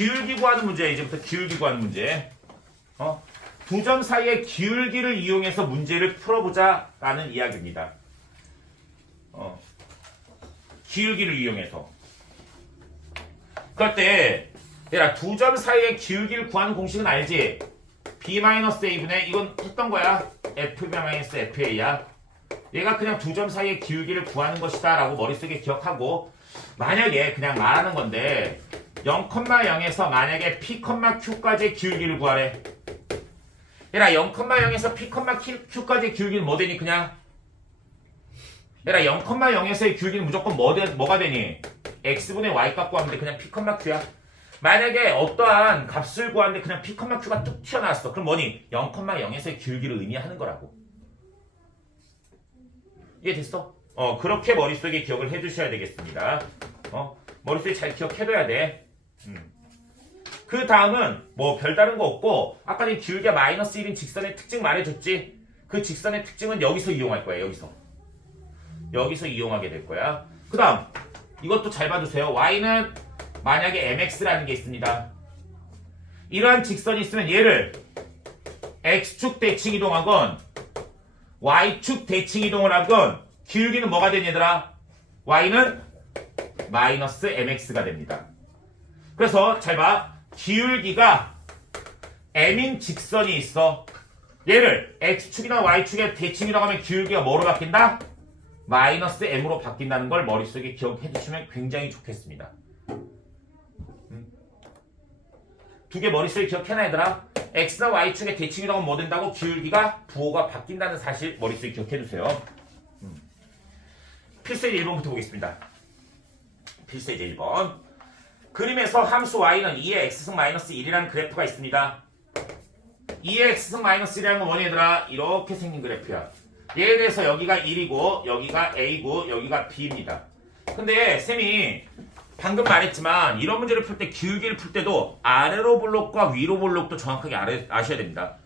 기울기 구하는 문제야. 이제부터 기울기 구하는 문제. 두 점 사이의 기울기를 이용해서 문제를 풀어보자라는 이야기입니다. 기울기를 이용해서. 그럴 때 얘들아 두 점 사이의 기울기를 구하는 공식은 알지? b-a분의 이건 했던 거야. f-fa야. 얘가 그냥 두 점 사이의 기울기를 구하는 것이다 라고 머릿속에 기억하고 만약에 그냥 말하는 건데 0,0에서 만약에 p,q까지의 기울기를 구하래. 얘들아 0,0에서 p,q까지의 기울기는 뭐 되니 그냥? 얘들아 0,0에서의 기울기는 무조건 뭐가 되니? x분의 y 값 구하면 돼. 그냥 p,q야. 만약에 어떠한 값을 구하는데 그냥 p,q가 뚝 튀어나왔어. 그럼 뭐니? 0,0에서의 기울기를 의미하는 거라고. 이해됐어? 그렇게 머릿속에 기억을 해주셔야 되겠습니다. 머릿속에 잘 기억해둬야 돼. 그 다음은 뭐 별다른 거 없고 아까 전 기울기가 마이너스 1인 직선의 특징 말해줬지? 그 직선의 특징은 여기서 이용할 거야. 여기서 이용하게 될 거야. 그 다음 이것도 잘 봐주세요. y는 만약에 mx라는 게 있습니다. 이러한 직선이 있으면 얘를 x축 대칭 이동하건 y축 대칭 이동을 하건 기울기는 뭐가 되니 얘들아? y는 마이너스 mx가 됩니다. 그래서 잘 봐. 기울기가 m인 직선이 있어. 얘를 x축이나 y축에 대칭이라고 하면 기울기가 뭐로 바뀐다? 마이너스 m으로 바뀐다는 걸 머릿속에 기억해 주시면 굉장히 좋겠습니다. 두 개 머릿속에 기억해놔 얘들아. x나 y축에 대칭이라고 하면 뭐 된다고? 기울기가 부호가 바뀐다는 사실 머릿속에 기억해 주세요. 필수의 1번부터 보겠습니다. 필수의 1번. 그림에서 함수 y는 2의 x승 마이너스 1이라는 그래프가 있습니다. 2의 x승 마이너스 1이라는 건 뭐니 얘들아? 이렇게 생긴 그래프야. 얘에 대해서 여기가 1이고 여기가 a고 여기가 b입니다. 근데 쌤이 방금 말했지만 이런 문제를 풀 때 기울기를 풀 때도 아래로 볼록과 위로 볼록도 정확하게 아셔야 됩니다.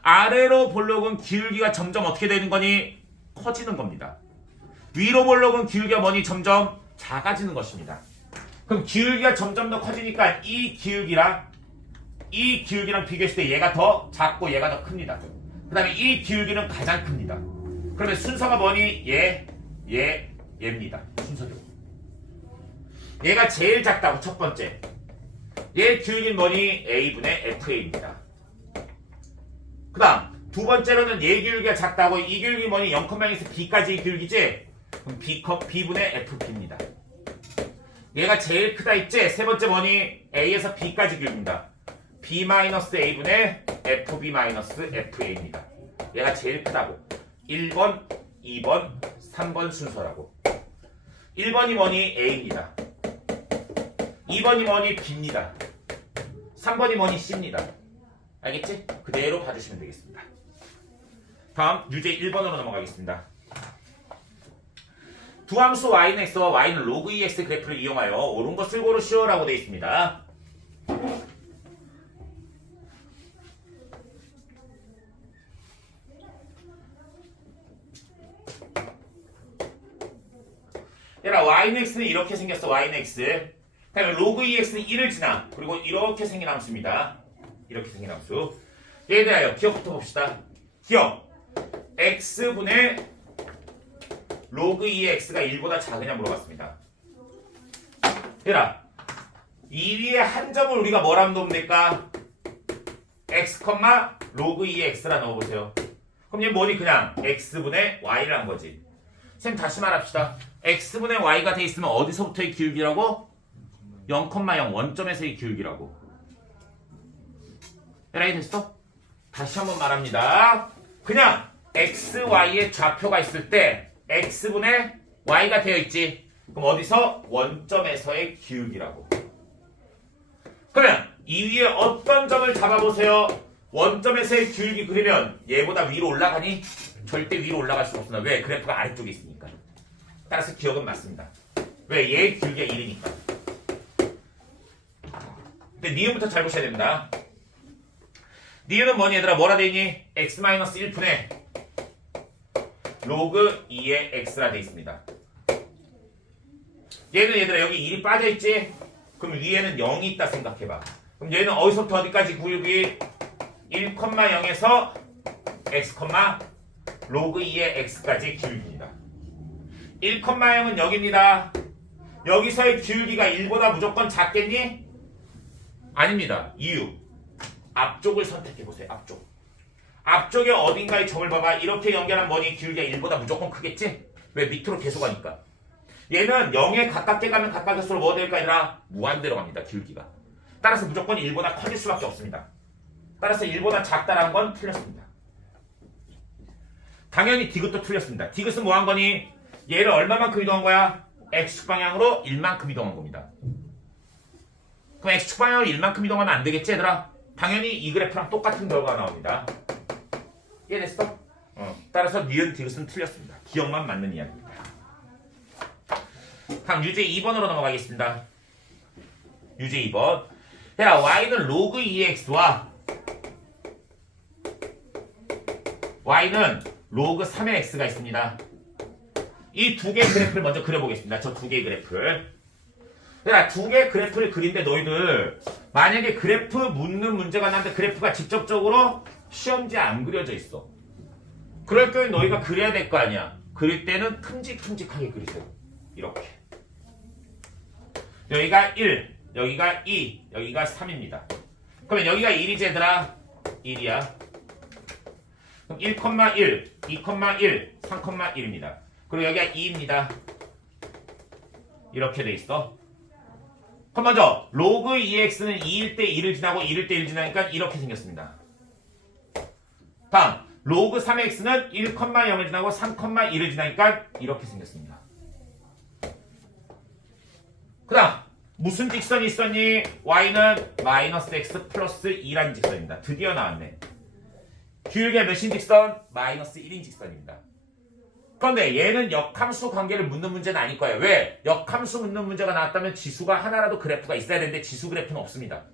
아래로 볼록은 기울기가 점점 어떻게 되는 거니? 커지는 겁니다. 위로 볼록은 기울기가 뭐니? 점점 작아지는 것입니다. 그럼 기울기가 점점 더 커지니까 이 기울기랑 비교했을 때 얘가 더 작고 얘가 더 큽니다. 그 다음에 이 기울기는 가장 큽니다. 그러면 순서가 뭐니? 얘입니다. 순서대로. 얘가 제일 작다고 첫 번째. 얘 기울기는 뭐니? a분의 fa입니다. 그 다음 두 번째로는 얘 기울기가 작다고 이 기울기 뭐니? 0,0에서 b까지의 기울기지? 그럼 b분의 fb입니다. 얘가 제일 크다 있지? 세 번째 뭐니? a에서 b까지 기울기입니다. b-a분의 fb-fa입니다. 얘가 제일 크다고. 1번, 2번, 3번 순서라고. 1번이 뭐니? a입니다. 2번이 뭐니? b입니다. 3번이 뭐니? c입니다. 알겠지? 그대로 봐주시면 되겠습니다. 다음 유제 1번으로 넘어가겠습니다. 두 함수 y는 x와 y는 로그 2x 그래프를 이용하여 옳은 것을 고르시오 라고 되어 있습니다. 얘들아 y는 x는 이렇게 생겼어. y는 x. 그다음에 로그 2x는 1을 지나. 그리고 이렇게 생긴 함수입니다. 이렇게 생긴 함수. 얘에 대하여 기억부터 봅시다. 기억. x분의 로그 2의 x가 1보다 작으냐 물어봤습니다. 얘들아 이 위에 한 점을 우리가 뭐라고 넣으면 될까? x, 로그 2의 x라 넣어보세요. 그럼 얘 뭐니? 그냥 x분의 y를 한 거지. 쌤 다시 말합시다. x분의 y가 돼 있으면 어디서부터의 기울기라고? 0,0 원점에서의 기울기라고. 얘들아 이해됐어? 다시 한번 말합니다. 그냥 x, y의 좌표가 있을 때 x분의 y가 되어 있지. 그럼 어디서? 원점에서의 기울기라고. 그러면 이 위에 어떤 점을 잡아보세요. 원점에서의 기울기 그리면 얘보다 위로 올라가니? 절대 위로 올라갈 수가 없습니다. 왜? 그래프가 아래쪽에 있으니까. 따라서 기억은 맞습니다. 왜? 얘의 기울기가 1이니까. 근데 니은부터 잘 보셔야 됩니다. 니은은 뭐니 얘들아? 뭐라 되있니? x-1분의 로그 2의 x라 돼 있습니다. 얘는 얘들아 여기 1이 빠져있지? 그럼 위에는 0이 있다 생각해봐. 그럼 얘는 어디서부터 어디까지 구역이 1,0에서 x, 로그 2의 x까지 기울기입니다. 1,0은 여기입니다. 여기서의 기울기가 1보다 무조건 작겠니? 아닙니다. 이유. 앞쪽을 선택해보세요. 앞쪽에 어딘가에 점을 봐봐. 이렇게 연결한 뭐니? 기울기가 1보다 무조건 크겠지? 왜? 밑으로 계속 가니까. 얘는 0에 가깝게 가면 가까울수록 뭐가 될까? 아니라 무한대로 갑니다. 기울기가. 따라서 무조건 1보다 커질 수밖에 없습니다. 따라서 1보다 작다라는 건 틀렸습니다. 당연히 디귿도 틀렸습니다. 디귿은 뭐 한 거니? 얘를 얼마만큼 이동한 거야? x축 방향으로 1만큼 이동한 겁니다. 그럼 x축 방향으로 1만큼 이동하면 안 되겠지 얘들아? 당연히 이 그래프랑 똑같은 결과가 나옵니다. 이해됐어? 따라서 니은 디귿은 틀렸습니다. 기억만 맞는 이야기입니다. 다음 유제 2번으로 넘어가겠습니다. 유제 2번. 야, y는 로그 2x와 y는 로그 3의 x가 있습니다. 이 두 개의 그래프를 먼저 그려보겠습니다. 저 두 개의 그래프를. 야, 두 개의 그래프를 그린데 너희들 만약에 그래프 묻는 문제가 나는데 그래프가 직접적으로 시험지에 안 그려져 있어. 그럴 경우에 너희가 그려야 될 거 아니야. 그릴 때는 큼직큼직하게 그리세요. 이렇게. 여기가 1, 여기가 2, 여기가 3입니다. 그러면 여기가 1이지 얘들아? 1이야. 그럼 1,1, 2,1, 3,1입니다. 그리고 여기가 2입니다. 이렇게 돼 있어. 그럼 먼저 로그 2x는 2일 때 1을 지나고 1일 때 1을 지나니까 이렇게 생겼습니다. 다음 로그 3x는 1,0을 지나고 3,1을 지나니까 이렇게 생겼습니다. 그 다음 무슨 직선이 있었니? y는 마이너스 x 플러스 2라는 직선입니다. 드디어 나왔네. 기울기가 몇인 직선? 마이너스 1인 직선입니다. 그런데 얘는 역함수 관계를 묻는 문제는 아닐 거예요. 왜? 역함수 묻는 문제가 나왔다면 지수가 하나라도 그래프가 있어야 되는데 지수 그래프는 없습니다.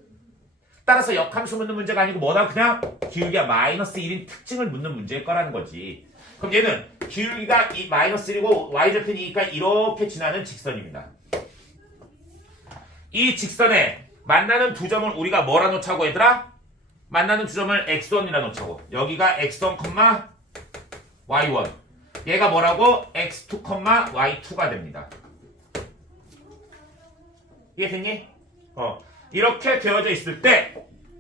따라서 역함수 묻는 문제가 아니고 뭐다? 그냥 기울기가 마이너스 1인 특징을 묻는 문제일 거라는 거지. 그럼 얘는 기울기가 이 마이너스 1이고 y절편이 2니까 이렇게 지나는 직선입니다. 이 직선에 만나는 두 점을 우리가 뭐라 놓자고 얘들아? 만나는 두 점을 x1이라 놓자고. 여기가 x1, y1. 얘가 뭐라고? x2, y2가 됩니다. 이해됐니? 이렇게 되어져 있을 때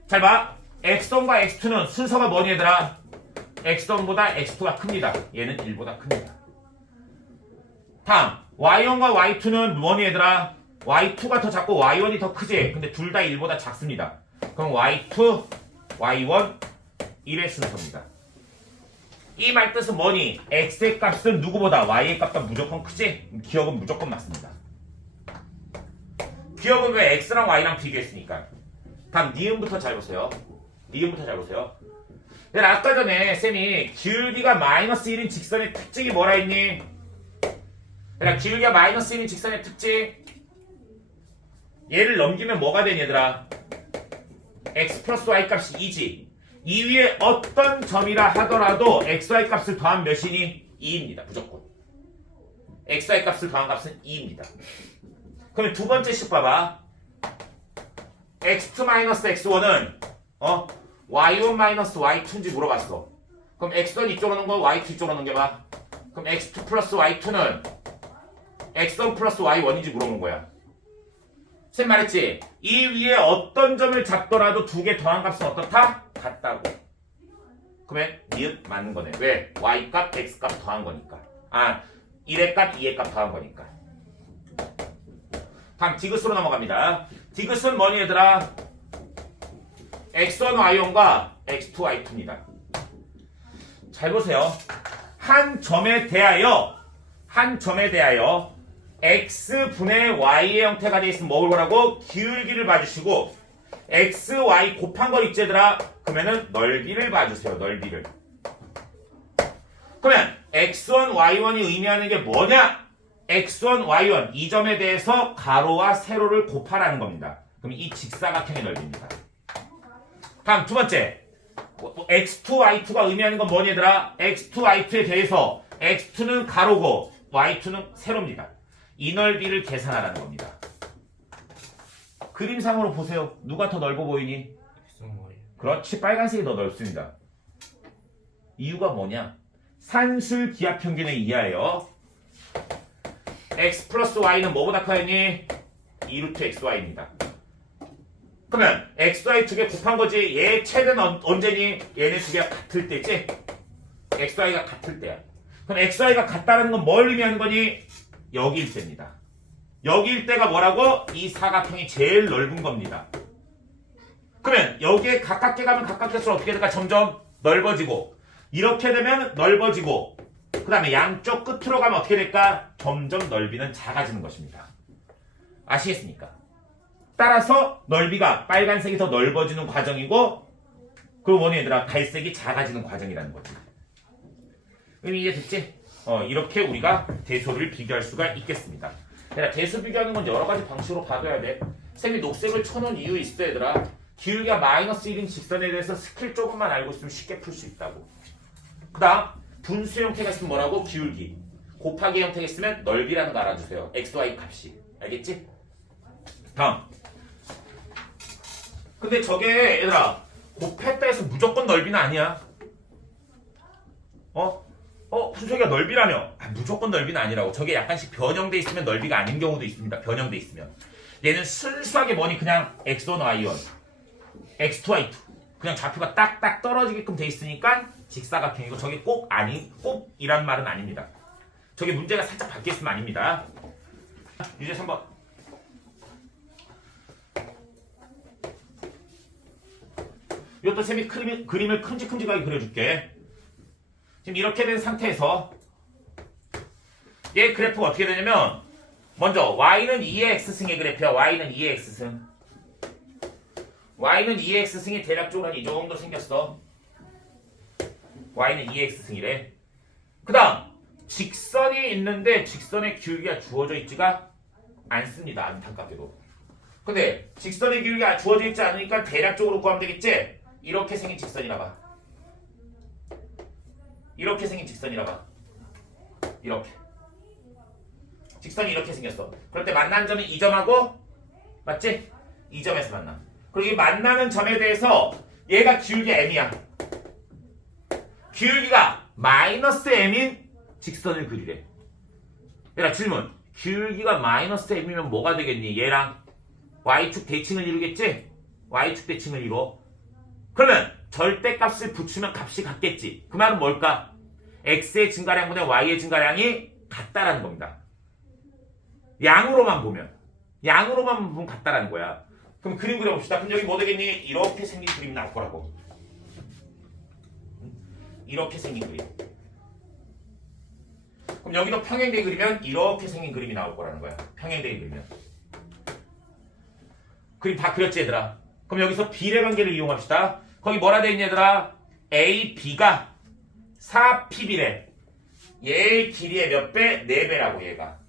잘 봐. x1과 x2는 순서가 뭐니 얘들아? x1보다 x2가 큽니다. 얘는 1보다 큽니다. 다음 y1과 y2는 뭐니 얘들아? y2가 더 작고 y1이 더 크지? 근데 둘 다 1보다 작습니다. 그럼 y2, y1, 1의 순서입니다. 이 말뜻은 뭐니? x의 값은 누구보다 y의 값보다 무조건 크지? 기억은 무조건 맞습니다. 기억은 왜 x랑 y랑 비교했으니까. 다음 니은부터 잘 보세요. 아까 전에 쌤이 기울기가 마이너스 1인 직선의 특징이 뭐라 했니? 그러니까 기울기가 마이너스 1인 직선의 특징. 얘를 넘기면 뭐가 되니 얘들아? x 플러스 y 값이 2지. 이 위에 어떤 점이라 하더라도 xy 값을 더한 몇이니? 2입니다. 무조건. xy 값을 더한 값은 2입니다. 그러면 두 번째 식 봐봐. x2-x1은 y1-y2인지 물어봤어. 그럼 x1 이쪽으로 넣은 거 y2 이쪽으로 넘겨봐. 그럼 x2 플러스 y2는 x1 플러스 y1인지 물어본 거야. 쌤 말했지? 이 위에 어떤 점을 잡더라도 두 개 더한 값은 어떻다? 같다고. 그러면 니은 맞는 거네. 왜? y값, x값 더한 거니까. 1의 값, 2의 값 더한 거니까. 다음 디귿으로 넘어갑니다. 디귿은 뭐니 얘들아? x1, y1과 x2, y2입니다. 잘 보세요. 한 점에 대하여 x분의 y의 형태가 되어 있으면 뭘 보라고? 기울기를 봐주시고 x, y 곱한 거 있지 얘들아? 그러면은 넓이를 봐주세요. 넓이를. 그러면 x1, y1이 의미하는 게 뭐냐? x1, y1 이 점에 대해서 가로와 세로를 곱하라는 겁니다. 그럼 이 직사각형의 넓이입니다. 다음 두 번째 x2, y2가 의미하는 건 뭐니 얘들아? x2, y2에 대해서 x2는 가로고 y2는 세로입니다. 이 넓이를 계산하라는 겁니다. 그림상으로 보세요. 누가 더 넓어 보이니? X는 Y. 그렇지, 빨간색이 더 넓습니다. 이유가 뭐냐? 산술 기하 평균의 이하예요. x 플러스 y는 뭐보다 커야니? 2루트 xy입니다. 그러면 xy 두 개 곱한 거지. 얘 최대는 언제니? 얘네 두 개가 같을 때지? xy가 같을 때야. 그럼 xy가 같다는 건 뭘 의미하는 거니? 여기일 때입니다. 여기일 때가 뭐라고? 이 사각형이 제일 넓은 겁니다. 그러면 여기에 가깝게 가면 가깝게 할수록 어떻게 될까? 점점 넓어지고, 이렇게 되면 넓어지고, 그 다음에 양쪽 끝으로 가면 어떻게 될까? 점점 넓이는 작아지는 것입니다. 아시겠습니까? 따라서 넓이가 빨간색이 더 넓어지는 과정이고, 그 원이 얘들아 갈색이 작아지는 과정이라는 거지. 의미 이해됐지? 이렇게 우리가 대소를 비교할 수가 있겠습니다. 얘들아, 대소 비교하는 건 여러 가지 방식으로 봐둬야 돼. 쌤이 녹색을 쳐놓은 이유 있어 얘들아. 기울기가 마이너스 1인 직선에 대해서 스킬 조금만 알고 있으면 쉽게 풀 수 있다고. 그 다음 분수 형태가 있으면 뭐라고? 기울기. 곱하기 형태가 있으면 넓이라는 거 알아주세요. xy 값이. 알겠지? 다음. 근데 저게 얘들아 곱했다 해서 무조건 넓이는 아니야. 분수가 넓이라며. 무조건 넓이는 아니라고. 저게 약간씩 변형돼 있으면 넓이가 아닌 경우도 있습니다. 변형돼 있으면. 얘는 순수하게 뭐니? 그냥 x1, y1, x2, y2. 그냥 좌표가 딱딱 떨어지게끔 돼 있으니까 직사각형이고, 저게 꼭이란 말은 아닙니다. 저게 문제가 살짝 바뀌었으면 아닙니다. 유제 3번. 이것도 쌤이 그림을 큼직큼직하게 그려줄게. 지금 이렇게 된 상태에서 얘 그래프가 어떻게 되냐면, 먼저 y는 2의 x승의 그래프야. y는 2의 x승. y는 2의 x승이 대략적으로 한 이 정도 생겼어. y는 2의 x승이래. 그 다음 직선이 있는데 직선의 기울기가 주어져 있지가 않습니다. 안타깝게도. 근데 직선의 기울기가 주어져 있지 않으니까 대략적으로 구하면 되겠지? 이렇게 생긴 직선이라 봐. 이렇게 생긴 직선이라 봐. 이렇게. 직선이 이렇게 생겼어. 그럴 때 만난 점이 이 점하고, 맞지? 이 점에서 만나. 그리고 이 만나는 점에 대해서 얘가 기울기 m이야. 기울기가 마이너스 m인 직선을 그리래. 얘들아 질문. 기울기가 마이너스 m이면 뭐가 되겠니? 얘랑 y축 대칭을 이루겠지? y축 대칭을 이루. 그러면 절대값을 붙이면 값이 같겠지. 그 말은 뭘까? x의 증가량분의 y의 증가량이 같다라는 겁니다. 양으로만 보면 같다라는 거야. 그럼 그림 그려봅시다. 그럼 여기 뭐 되겠니? 이렇게 생긴 그림이 나올 거라고. 이렇게 생긴 그림. 그럼 여기도 평행되게 그리면 이렇게 생긴 그림이 나올 거라는 거야. 평행되게 그리면. 그림 다 그렸지 얘들아? 그럼 여기서 비례 관계를 이용합시다. 거기 뭐라 돼 있니 얘들아? A, B가 4pb래. 얘의 길이의 몇 배? 4배라고 얘가.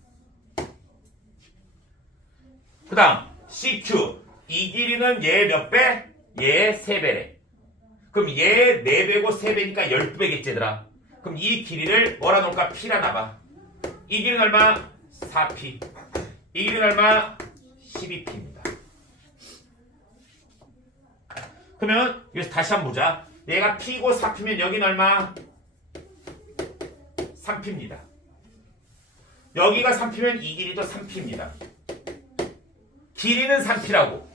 그 다음 CQ. 이 길이는 얘 몇 배? 얘 3배래. 그럼 얘 4배고 3배니까 10배겠지 얘들아. 그럼 이 길이를 뭐라 놓을까? P라 놔봐. 이 길이는 얼마? 4P. 이 길이는 얼마? 12P입니다. 그러면 여기서 다시 한번 보자. 얘가 P고 4P면 여기는 얼마? 3P입니다. 여기가 3P면 이 길이도 3P입니다. 길이는 3P라고.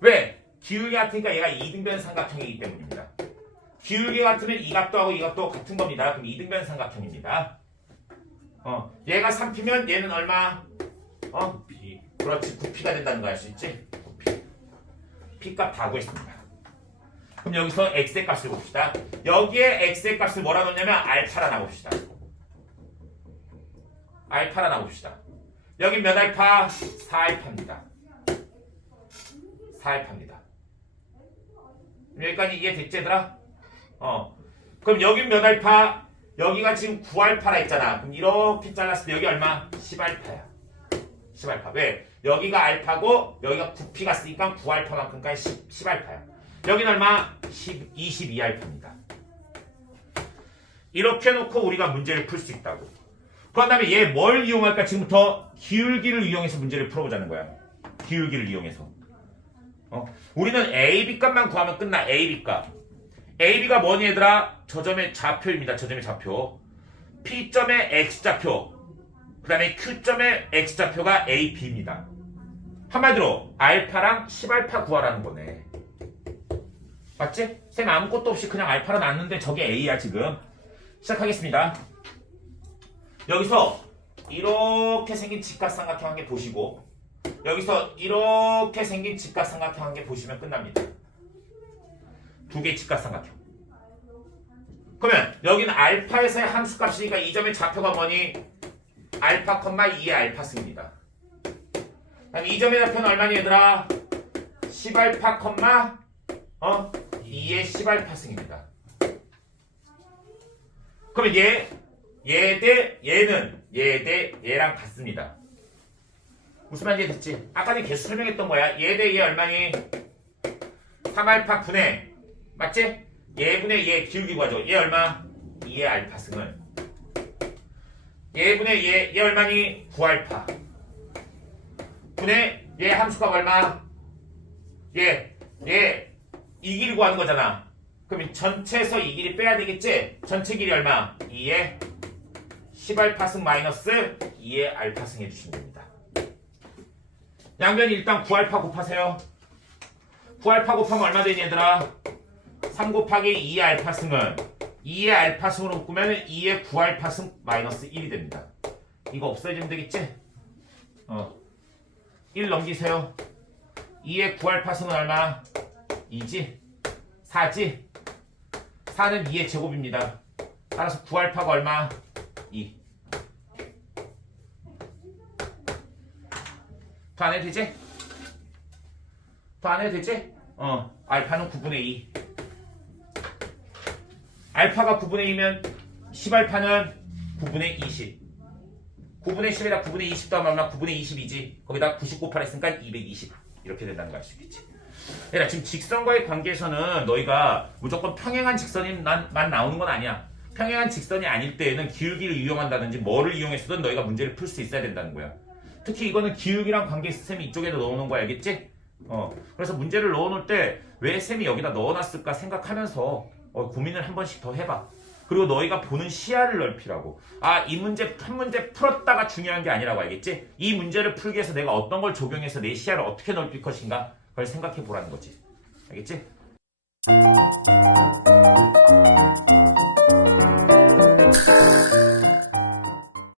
왜? 기울기 같으니까 얘가 이등변 삼각형이기 때문입니다. 기울기 같으면 이 값도 하고 이 값도 같은 겁니다. 그럼 이등변 삼각형입니다. 얘가 3P면 얘는 얼마? B. 그렇지. 9P가 된다는 거 알 수 있지? 9P. P값 다 구했습니다. 그럼 여기서 X의 값을 봅시다. 여기에 X의 값을 뭐라 놓냐면 알파라 놔봅시다. 알파라 놔봅시다. 여기 몇 알파? 4알파입니다. 4알파입니다. 여기까지 이해됐지 얘들아? 그럼 여긴 몇 알파? 여기가 지금 9알파라 했잖아. 그럼 이렇게 잘랐을 때 여기 얼마? 10알파야. 10알파. 왜? 여기가 알파고 여기가 9P가 쓰니까 9알파만큼까지 10알파야. 여기는 얼마? 22알파입니다. 이렇게 놓고 우리가 문제를 풀 수 있다고. 그 다음에 얘 뭘 이용할까? 지금부터 기울기를 이용해서 문제를 풀어보자는 거야. 기울기를 이용해서. 우리는 AB 값만 구하면 끝나. AB 값. AB가 뭐니 얘들아? 저점의 좌표입니다. 저점의 좌표. P점의 X좌표. 그 다음에 Q점의 X좌표가 AB입니다. 한마디로 알파랑 10알파 구하라는 거네. 맞지? 쌤 아무것도 없이 그냥 알파를 놨는데 저게 A야 지금. 시작하겠습니다. 여기서 이렇게 생긴 직각삼각형 한 개 보시고 여기서 이렇게 생긴 직각삼각형 한 개 보시면 끝납니다. 두 개의 직각삼각형. 그러면 여기는 알파에서의 함수값이니까 이 점의 좌표가 뭐니? 알파, 2의 알파승입니다. 그다음 이 점의 좌표는 얼마니 얘들아? 10알파, 2의 10알파승입니다. 그러면 얘 대 얘는 얘 대 얘랑 같습니다. 무슨 말인지 됐지? 아까는 계속 설명했던 거야. 얘 대 얘 얼마니? 3알파 분의 맞지? 얘 분의 얘 기울기 구하죠. 얘 얼마? 2의 알파승을 얘 분의 얘 얼마니? 9알파 분의 얘 함수값 얼마? 얘 이 길이 구하는 거잖아. 그럼 전체에서 이 길이 빼야 되겠지? 전체 길이 얼마? 2의 10알파승 마이너스 2의 알파승 해주시면 됩니다. 양변 일단 9알파 곱하세요. 9알파 곱하면 얼마 되니 얘들아? 3 곱하기 2의 알파승은 2의 알파승으로 묶으면 2의 9알파승 마이너스 1이 됩니다. 이거 없어지면 되겠지? 1 넘기세요. 2의 9알파승은 얼마? 2지? 4지? 4는 2의 제곱입니다. 따라서 9알파가 얼마? 2. 더 안 해도 되지? 더 안 해도 되지? 알파는 9분의 2. 알파가 9분의 2면 10알파는 9분의 20. 9분의 10이라 9분의 20 더하면 얼마? 9분의 20이지. 거기다 90 곱하랬으니까 220. 이렇게 된다는 거 알 수 있겠지. 얘들아 지금 직선과의 관계에서는 너희가 무조건 평행한 직선만 나오는 건 아니야. 평행한 직선이 아닐 때에는 기울기를 이용한다든지 뭐를 이용해서든 너희가 문제를 풀 수 있어야 된다는 거야. 특히 이거는 기울기랑 관계 쌤이 이쪽에다 넣어놓은 거 알겠지? 그래서 문제를 넣어놓을 때 왜 쌤이 여기다 넣어놨을까 생각하면서 고민을 한 번씩 더 해봐. 그리고 너희가 보는 시야를 넓히라고. 이 문제 한 문제 풀었다가 중요한 게 아니라고 알겠지? 이 문제를 풀기 위해서 내가 어떤 걸 적용해서 내 시야를 어떻게 넓힐 것인가 그걸 생각해 보라는 거지. 알겠지?